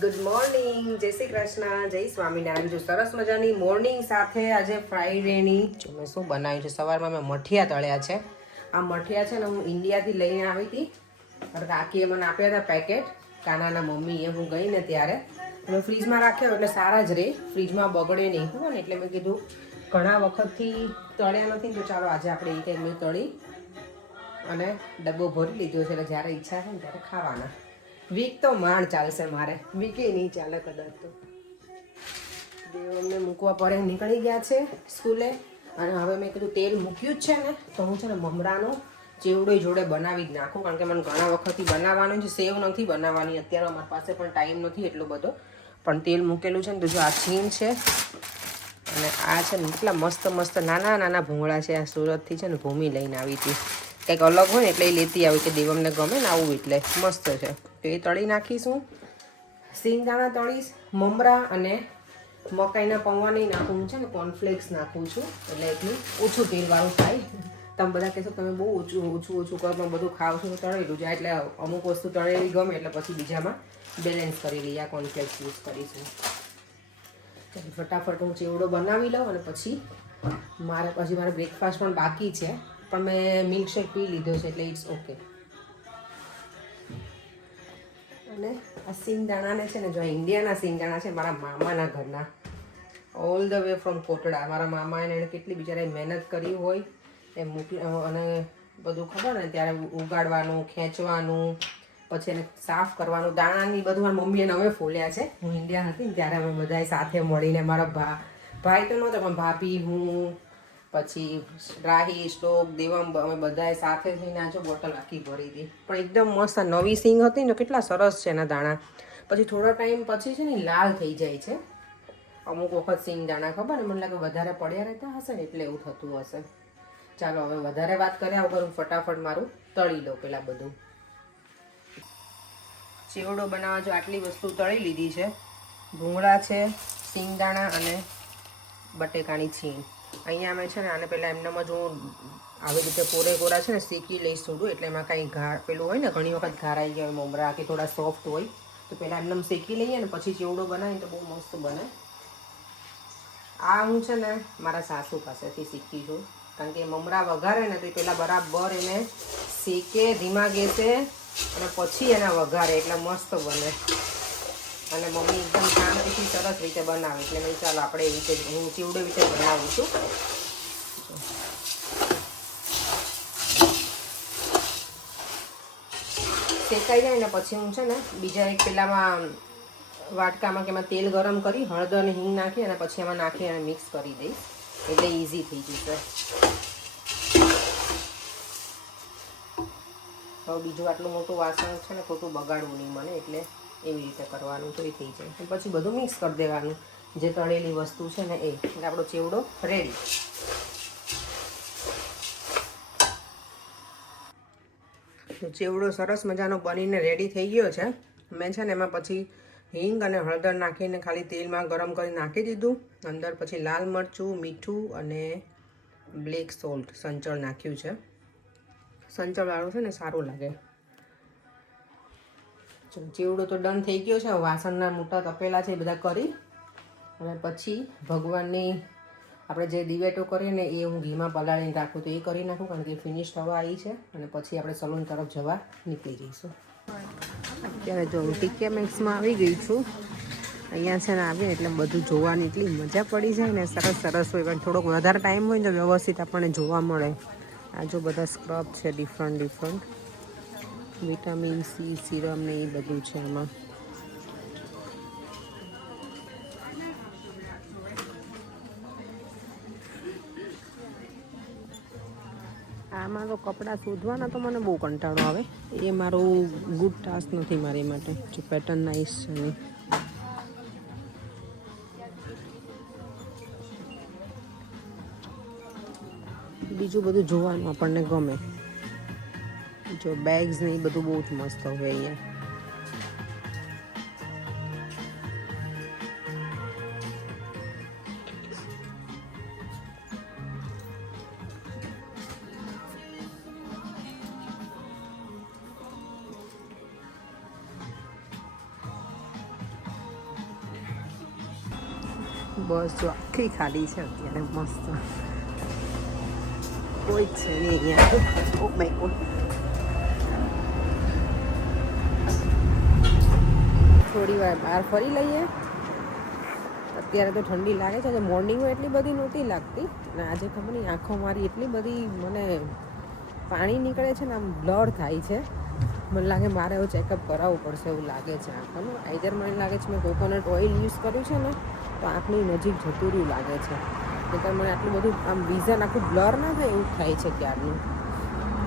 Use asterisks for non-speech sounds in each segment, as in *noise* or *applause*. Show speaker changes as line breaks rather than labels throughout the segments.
Good morning જય શ્રી કૃષ્ણ. જય સ્વામિનારાયણ. જો સરસ મજાની મોર્નિંગ સાથે આજે ફ્રાઈડેની મેં શું બનાવ્યું છે? સવારમાં મેં મઠિયા તળ્યા છે. આ મઠિયા છે ને હું ઇન્ડિયાથી લઈને આવી હતી. કાકીએ મને આપ્યા હતા પેકેટ કાનાના મમ્મીએ હું ગઈ ને ત્યારે મેં ફ્રીજમાં રાખ્યો એટલે સારા જ રહે ફ્રીજમાં બગડે નહીં. ખબર ને એટલે મેં કીધું ઘણા વખતથી તળ્યા નથી. તો ચાલો આજે આપણે એ કંઈક મેં તળી અને ડબ્બો ભરી લીધો છે. એટલે જ્યારે ઈચ્છા થાય ને ત્યારે ખાવાના. વીક તો માંડ ચાલશે મારે. વીકે નહીં ચાલે કદાચ તો. દેવ અમને મૂકવા પડે નીકળી ગયા છે સ્કૂલે. અને હવે મેં કીધું તેલ મૂક્યું જ છે ને, તો હું છે ને મમરાનો ચેવડો જોડે બનાવી જ નાખું. કારણ કે મને ઘણા વખતથી બનાવવાનું છે સેવ નથી બનાવવાની. અત્યારે અમારી પાસે પણ ટાઈમ નથી એટલો બધો. પણ તેલ મૂકેલું છે ને, તો જો આ છીણ છે અને આ છે ને એટલા મસ્ત મસ્ત નાના નાના ભૂંગળા છે. આ સુરતથી છે ને ભૂમિ લઈને આવી હતી. કંઈક અલગ હોય ને એટલે એ લેતી આવી કે દેવમને ગમે ને આવું એટલે મસ્ત છે. તો એ તળી નાખીશું. સિંગદાણા તળીશ, મમરા અને મકાઈના પૌવા નહીં નાખું. હું છે ને કોર્નફ્લેક્સ નાખું છું. એટલે એટલું ઓછું તેલવાળું થાય. તમે બધા કહેશો તમે બહુ ઓછું ઓછું ઓછું કરો, પણ બધું ખાવ છો તળેલું જાય. એટલે અમુક વસ્તુ તળેલી ગમે એટલે પછી બીજામાં બેલેન્સ કરી લઈએ. આ કોર્નફ્લેક્સ યુઝ કરીશું. ફટાફટ હું ચેવડો બનાવી લઉં અને પછી મારે પછી મારે બ્રેકફાસ્ટ પણ બાકી છે. પણ મેં મિલ્કશેક પી લીધો છે, એટલે ઇટ્સ ઓકે અને આ સિંગદાણાને છે ને, જો ઇન્ડિયાના સિંગદાણા છે, મારા મામાના ઘરના. All the way from Kotda. મારા મામા એને કેટલી બિચારાએ મહેનત કરી હોય, એ મોકલી અને બધું ખબર ને, ત્યારે ઉગાડવાનું, ખેંચવાનું, પછી એને સાફ કરવાનું. દાણાની બધું મારી મમ્મીએ નવે ફોલ્યા છે. હું ઇન્ડિયા હતી ત્યારે અમે બધાએ સાથે મળીને, મારા ભા, ભાઈ તો નહોતો, પણ ભાભી હું પછી રાહી સ્ટોક દેવમ અમે બધાએ સાથે જઈને આજો બોટલ આખી ભરી હતી પણ એકદમ મસ્ત નવી સિંગ હતી ને, કેટલા સરસ છે એના દાણા. પછી થોડા ટાઈમ પછી છે ને, લાલ થઈ જાય છે. અમુક વખત સિંગ દાણા ખબર ને, મને લાગે વધારે પડ્યા રહેતા હશે ને, એટલે એવું થતું હશે. ચાલો, હવે વધારે વાત કર્યા વગર હું ફટાફટ મારું તળી લઉં પેલા બધું. ચેવડો બનાવવા જો આટલી વસ્તુ તળી લીધી છે. ભૂંગળા છે સિંગદાણા અને બટેકાની છીણ. અહીંયા અમે છે ને આને પહેલાં એમનામાં હું આવી રીતે કોરે કોરા છે ને શેકી લઈશ થોડું, એટલે એમાં કાંઈ ઘા પેલું હોય ને, ઘણી વખત ઘાર આવી ગયા હોય મમરા કે થોડા સોફ્ટ હોય, તો પહેલાં એમને શેકી લઈએ ને, પછી ચેવડો બનાવીને તો બહુ મસ્ત બને. આ હું છે ને મારા સાસુ પાસેથી શીખી છું, કારણ કે મમરા વઘારે ને તો પહેલાં બરાબર એને શેકે, ધીમા ગેસે અને પછી એના વઘારે, એટલે મસ્ત બને. અને મમ્મી એકદમ શાંતિથી સરસ રીતે બનાવે એટલે મેં ચાલો આપણે એવી રીતે હું ચીવડો રીતે બનાવું છું. શેકાઈ જાય ને પછી હું છે ને બીજા એક પેલામાં વાટકામાં કે એમાં તેલ ગરમ કરી હળદર અને હિંગ નાખી અને પછી એમાં નાખી અને મિક્સ કરી દઈશ. એટલે ઇઝી થઈ જશે. હવે બીજું આટલું મોટું વાસણ છે ને ખોટું બગાડવું નહીં મને, એટલે એવી રીતે કરવાનું તો એ થઈ જાય. પછી બધું મિક્સ કરી દેવાનું. જે તળેલી વસ્તુ છે ને એ આપણો ચેવડો રેડી તો ચેવડો સરસ મજાનો બનીને રેડી થઈ ગયો છે. મેં છે ને એમાં પછી હિંગ અને હળદર નાખીને ખાલી તેલમાં ગરમ કરી નાખી દીધું. અંદર પછી લાલ મરચું, મીઠું અને બ્લેક સોલ્ટ સંચળ નાખ્યું છે. સંચળવાળું છે ને સારું લાગે. ચેવડો તો ડન થઈ ગયો છે. વાસણના મોટા તપેલા છે એ બધા કરી. અને પછી ભગવાનની આપણે જે દિવેટો કરીએ ને એ હું ઘીમાં પલાળીને રાખું તો એ કરી નાખું, કારણ કે ફિનિશ થવા આવી છે. અને પછી આપણે સલૂન તરફ જવા નીકળી જઈશું. અત્યારે જો ટીકે મેક્સમાં આવી ગઈ છું. અહીંયા છે ને આવીને એટલે બધું જોવાની એટલી મજા પડી જાય ને, સરસ સરસ હોય. પણ થોડોક વધારે ટાઈમ હોય ને તો વ્યવસ્થિત આપણને જોવા મળે. આ જો બધા સ્ક્રબ છે different different vitamin C, serum ને એ બધું છે એમાં આમાં તો કપડાં શોધવાના તો મને બહુ કંટાળો આવે. એ મારું ગુડ ટાસ્ક નથી મારી માટે. જો પેટર્ન નાઇસ છે ને. બીજું બધું જોવાનું આપણને ગમે. જો બેગ્સ ને એ બધું બહુ જ મસ્ત હોય અહીંયા. બસ જો આખી ખાલી છે અત્યારે, મસ્ત. કોઈ છે નહીં અહીંયા. ઓ માય ગોડ થોડી વાર બહાર ફરી લઈએ. અત્યારે તો ઠંડી લાગે છે. આજે મોર્નિંગમાં એટલી બધી નહોતી લાગતી. અને આજે ખબર નહીં, આંખો મારી એટલી બધી મને પાણી નીકળે છે ને આમ બ્લર થાય છે. મને લાગે મારે એવું ચેકઅપ કરાવવું પડશે એવું લાગે છે આંખોનું આઈધર મને લાગે છે મેં કોકોનટ ઓઇલ યુઝ કર્યું છે ને, તો આંખની નજીક જતું રહ્યું લાગે છે. નહીંતર મને આટલું બધું આમ વિઝન આખું બ્લર ના થાય એવું થાય છે ક્યારનું.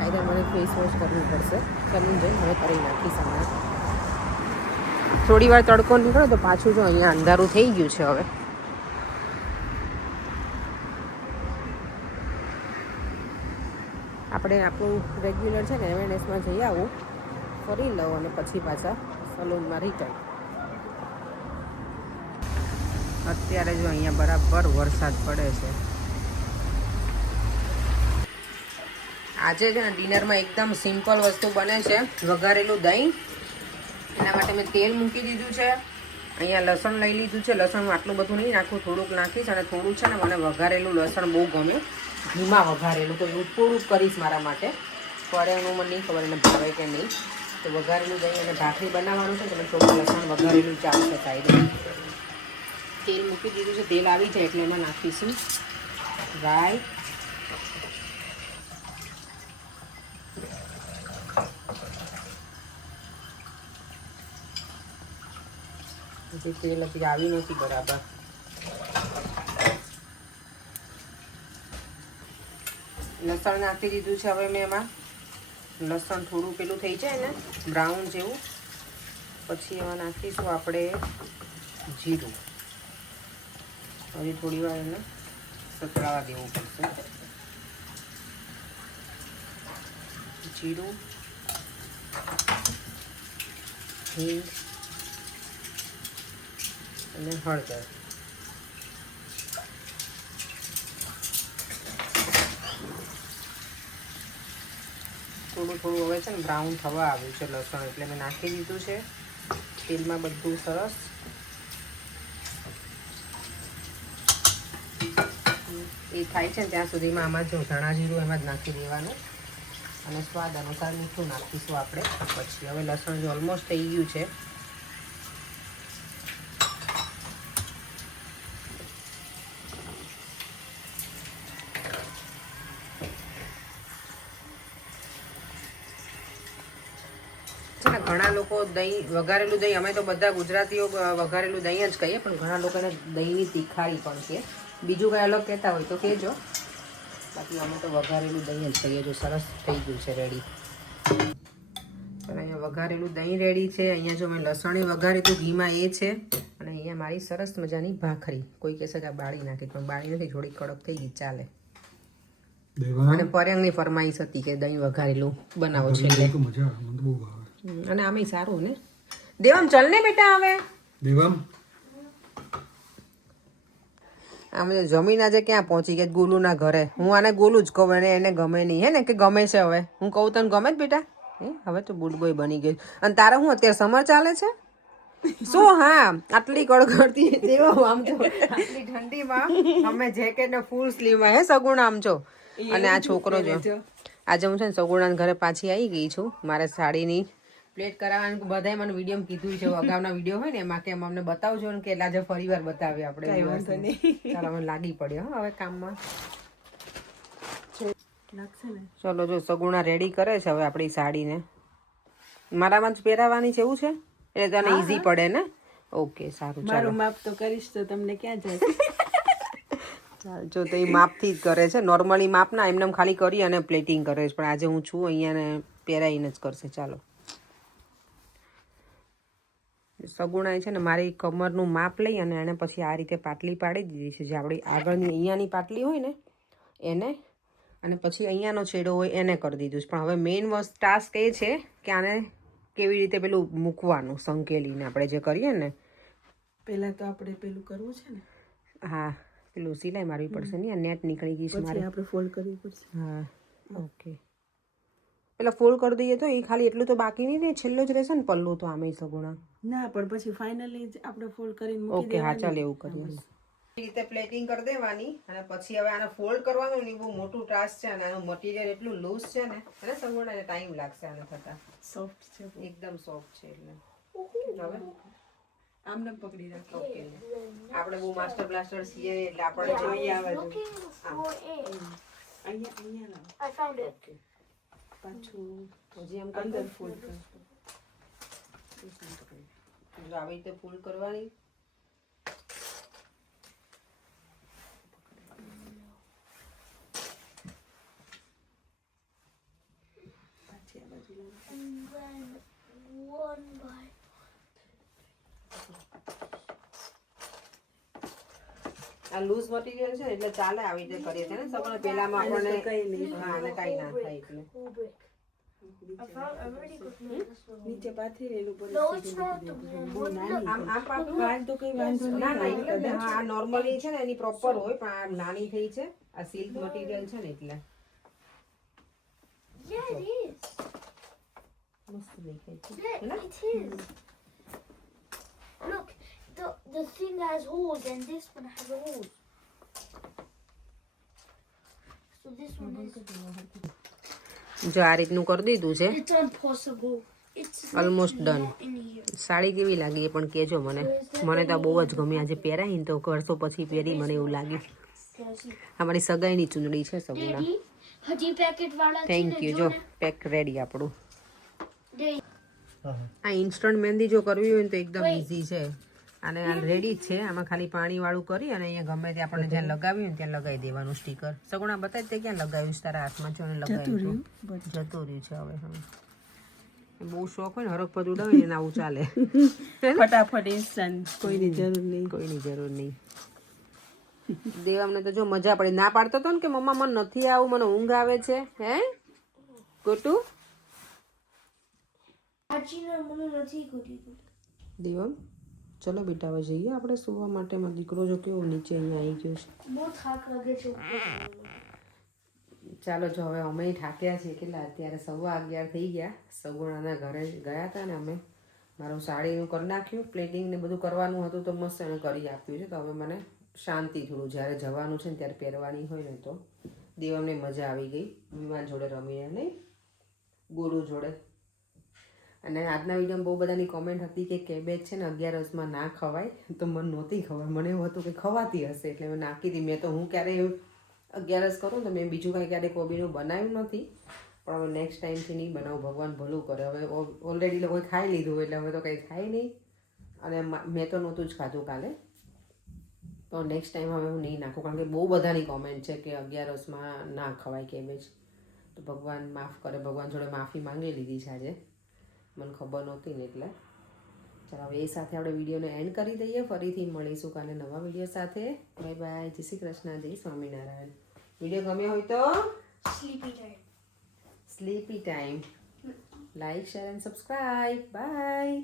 આઈધર મને ફેસ વોશ કરવું પડશે. કરવું જઈ હવે કરી નાખીશ હમણાં. થોડી વાર તડકો નીકળ્યો તો પાછું જો અહીંયા અંધારું થઈ ગયું છે હવે. આપણે આપણું રેગ્યુલર છે ને એવેરનેસમાં જઈ આવું. ફરી લઉં અને પછી પાછા સલૂનમાં રિટર્ન અત્યારે જો અહીંયા બરાબર વરસાદ પડે છે. આજે છે ને ડિનરમાં એકદમ સિમ્પલ વસ્તુ બને છે. વઘારેલું દહીં એના માટે મેં તેલ મૂકી દીધું છે. અહીંયા લસણ લઈ લીધું છે. લસણ આટલું બધું નહીં નાખું, થોડુંક નાખીશ અને થોડું છે ને મને વઘારેલું લસણ બહુ ગમે. ઘીમાં વઘારેલું, તો એવું થોડુંક કરીશ મારા માટે. પડે એનું મને નહીં ખબર એને ભાવે કે નહીં. તો વઘારેલું દહીં અને ભાખરી બનાવવાનું છે, તો મેં થોડું લસણ વઘારેલું ચાલશે સાઈડ. તેલ મૂકી દીધું છે. તેલ આવી જાય એટલે એમાં નાખીશું. રાઈ. હજી તેલ હજી આવી નથી બરાબર. લસણ નાખી દીધું છે હવે મેં એમાં. લસણ થોડું પેલું થઈ જાય ને, બ્રાઉન જેવું. પછી એમાં નાખીશું આપણે જીરું. હવે થોડી વાર એને સતરાવા દેવું પડશે. જીરું, હિંગ અને હળદર. થોડું થોડું હવે છે ને બ્રાઉન થવા આવ્યું છે લસણ એટલે મેં નાખી દીધું છે. તેલમાં બધું સરસ. એ થાય છે ને ત્યાં સુધીમાં આમાં જો ધાણા જીરું એમાં જ નાખી દેવાનું. અને સ્વાદ અનુસાર મીઠું નાખીશું આપણે. પછી હવે લસણ જો ઓલમોસ્ટ થઈ ગયું છે છે ને ઘણા લોકો દહીં વઘારેલું દહીં અમે તો બધા ગુજરાતીઓ વઘારેલું દહીં જ કહીએ પણ ઘણા લોકોને દહીંની તીખારી પણ છે બીજું કંઈ અલગ કહેતા હોય તો કહેજો. બાકી અમે તો વઘારેલું દહીં જ કહીએ જો સરસ થઈ ગયું છે રેડી. પણ અહીંયા વઘારેલું દહીં રેડી છે. અહીંયા જો મેં લસણે વઘારેલું ઘીમાં એ છે. અને અહીંયા મારી સરસ મજાની ભાખરી. કોઈ કહેશે કે બાળી નાખી પણ બાળી નથી થોડી કડક થઈ ગઈ ચાલે. અને પર્યાંગની ફરમાઈશ હતી કે દહીં વઘારેલું બનાવો છે એટલે અને આમેય સારું ને? દેવમ ચલ ને બેટા હવે.
દેવમ?
આમ જમીન આજે ક્યાં પહોંચી ગઈ ગોલુના ઘરે? હું આને ગોલું જ કહું અને એને ગમે નહીં હે ને? કે ગમે છે હવે? હું કહું તને ગમે જ બેટા? હે હવે તો ગુડ બોય બની ગયો અને તારે હું અત્યારે સમર ચાલે છે? શું? હા આટલી કડકડતી દેવો આમ છો આટલી ઠંડીમાં અમે જેકેટ ને ફૂલ સ્લીવમાં હે સગુણ આમ છો અને આ છોકરો જો આજે હું છે ને સગુણાના ઘરે પાછી આવી ગઈ છું. મારે સાડીની પ્લેટ કરાવવાનું બધાએ મને વીડિયો કીધું છે અગાઉના વીડિયો હોય ને એમાં કે અમને બતાવજો ને કે એટલે આજે ફરી વાર બતાવીએ આપણે ચાલો મને લાગી પડ્યો હો હવે કામમાં. ચલો જો સગુણા રેડી કરે છે હવે આપણી સાડીને. મારામાં જ પહેરાવાની છે એવું છે? એટલે તને ઈઝી પડે ને? ઓકે સારું ચાલો.
માપ તો કરીશ તો તમને ક્યાં જાય? *laughs*
જો તો એ માપથી જ કરે છે. નોર્મલી માપના એમને ખાલી કરી અને પ્લેટિંગ કરે છે. પણ આજે હું છું અહીંયા ને પહેરાઈને જ કરશે. ચાલો. સગુણાએ છે ને મારી કમરનું માપ લઈ અને એણે પછી આ રીતે પાટલી પાડી દીધી છે. જે આપણી આગળની અહીંયાની પાટલી હોય ને એને અને પછી અહીંયાનો છેડો હોય એને કરી દીધું છે. પણ હવે મેઇન વસ્તુ ટાસ્ક એ છે કે આને કેવી રીતે પેલું મૂકવાનું સંકેલીને આપણે જે કરીએ ને.
પહેલાં તો આપણે પેલું કરવું છે ને?
હા પેલું સિલાઈ મારવી પડશે ને નેટ નીકળી ગઈ છે મારે.
આપણે ફોલ્ડ કરવી પડશે.
હા ઓકે પેલા ફોલ્ડ કરી દઈએ તો એ ખાલી એટલું તો બાકી નહીં ને છેલ્લો જ રહેશે ને પલ્લું તો આમે સગુણા.
ના પણ પછી ફાઇનલી જ આપણે ફોલ્ડ કરીને મૂકી
ઓકે હા. ચાલ એવું કરીએ. રીતે પ્લેટિંગ કરી દેવાની અને પછી હવે આને ફોલ્ડ કરવાનું ને બહુ મોટું ટાસ્ક છે અને આનું મટીરિયલ એટલું લૂઝ છે ને અને સંગોડાને ટાઈમ લાગશે આને થતા.
સોફ્ટ છે.
એકદમ સોફ્ટ છે એટલે. હવે?
આમને પકડી રાખો.
આપણે બહુ માસ્ટર બ્લાસ્ટર છીએ એટલે આપણે જોઈએ આવે છે.
અહીંયા અહીંયા લાવો. પાછું
હજી એમ
અંદર ફોલ્ડ કરો.
આવી રીતે ફૂલ કરવાની.
પાછી આ બાજુ લાવો.
And then one
આ લૂઝ મટીરિયલ છે ને એટલે ચાલે આવી રીતે કરીએ છીએ ને. સગવડ પેલામાં આપણને
કઈ નહીં.
હા અને કઈ ના થાય એટલે.
નીચે પાથરી
નોર્મલી છે ને એની પ્રોપર હોય પણ આ નાની થઈ છે. આ સિલ્ક મટીરિયલ છે ને એટલે. મસ્ત દેખાય છે.
The the thing has holes and this one has a hole. So this one is.
જો આ રીતનું કરી દીધું છે
in here.
સાડી કેવી લાગી એ પણ કહેજો મને મને તો બહુ જ ગમી આજે પહેરાઈને તો વર્ષો પછી પહેરી મને એવું લાગ્યું? અમારી સગાઈની ચૂંદડી છે સગુણા
Daddy, હજી પેકેટ વાળા છે
થેન્ક
ને,
યુ
જો ને.
પેક રેડી આપણું આ ઇન્સ્ટન્ટ મહેંદી જો કરવી હોય ને તો એકદમ ઈઝી છે અને આ રેડી છે. આમાં ખાલી પાણી વાળું કરી અને અહીંયા ગમે તે આપણને જ્યાં લગાવ્યું ને ત્યાં લગાવી દેવાનું સ્ટીકર સગુણા બતાવી તે ક્યાં લગાવ્યું છે? તારા હાથમાં જો અને લગાવ્યું. જતું રહ્યું છે હવે બહુ શોખ હોય ને હરખ પદ ઉડાવે ને આવું ચાલે.
ફટાફટ ઇન્સ્ટન્ટ કોઈની જરૂર નહીં.
કોઈની જરૂર નહીં. દેવામને તો જો મજા પડે. ના પાડતો હતો ને કે મમ્મા મને નથી આવું મને ઊંઘ આવે છે. હે? ગોટુ?
આજના મને નથી
દેવમ ચલો બેટા હવે જઈએ આપણે સુવા માટે. મારો દીકરો જો કેવો નીચે અહીંયા આવી ગયો છે.
બહુ થાક લાગે છે.
ચાલો જો હવે અમે થાક્યા છીએ. કેટલા? અત્યારે સવા અગિયાર થઈ ગયા. સગુણાના ઘરે ગયા હતા ને અમે. મારું સાડીનું કરી નાખ્યું પ્લેટિંગ ને બધું કરવાનું હતું તો મસ્ત એને કરી આપ્યું છે. તો હવે મને શાંતિ થોડું. જ્યારે જવાનું છે ને ત્યારે પહેરવાની હોય ને તો. દેવમને મજા આવી ગઈ. વિમાન જોડે રમીને નહીં. ગુરુ જોડે. અને આજના વિડીયોમાં બહુ બધાની કોમેન્ટ હતી કે કેબેજ છે ને અગિયારસમાં ના ખવાય. તો મને નહોતી ખવાય મને એવું હતું કે ખવાતી હશે એટલે મેં નાખી હતી મેં તો હું ક્યારેય અગિયારસ કરું તો મેં બીજું કાંઈ ક્યારેય કોબીનું બનાવ્યું નથી. પણ હવે નેક્સ્ટ ટાઈમથી નહીં બનાવું. ભગવાન ભલું કરે. હવે ઓલરેડી લોકોએ ખાઈ લીધું એટલે હવે તો કંઈ થાય નહીં. અને મેં તો નહોતું જ ખાધું કાલે. તો નેક્સ્ટ ટાઈમ હવે હું નહીં નાખું. કારણ કે બહુ બધાની કોમેન્ટ છે કે અગિયારસમાં ના ખવાય કેબેજ તો ભગવાન માફ કરે. ભગવાન જોડે માફી માંગી લીધી છે આજે. મને ખબર નહોતી ને એટલે. ચાલો હવે એ સાથે આપણે વિડીયોને એન્ડ કરી દઈએ. ફરીથી મળીશું કાલે નવા વીડિયો સાથે. Bye bye. જય શ્રી કૃષ્ણ. જય સ્વામિનારાયણ. વીડિયો ગમ્યો હોય તો?
Sleepy time
sleepy time like share and subscribe bye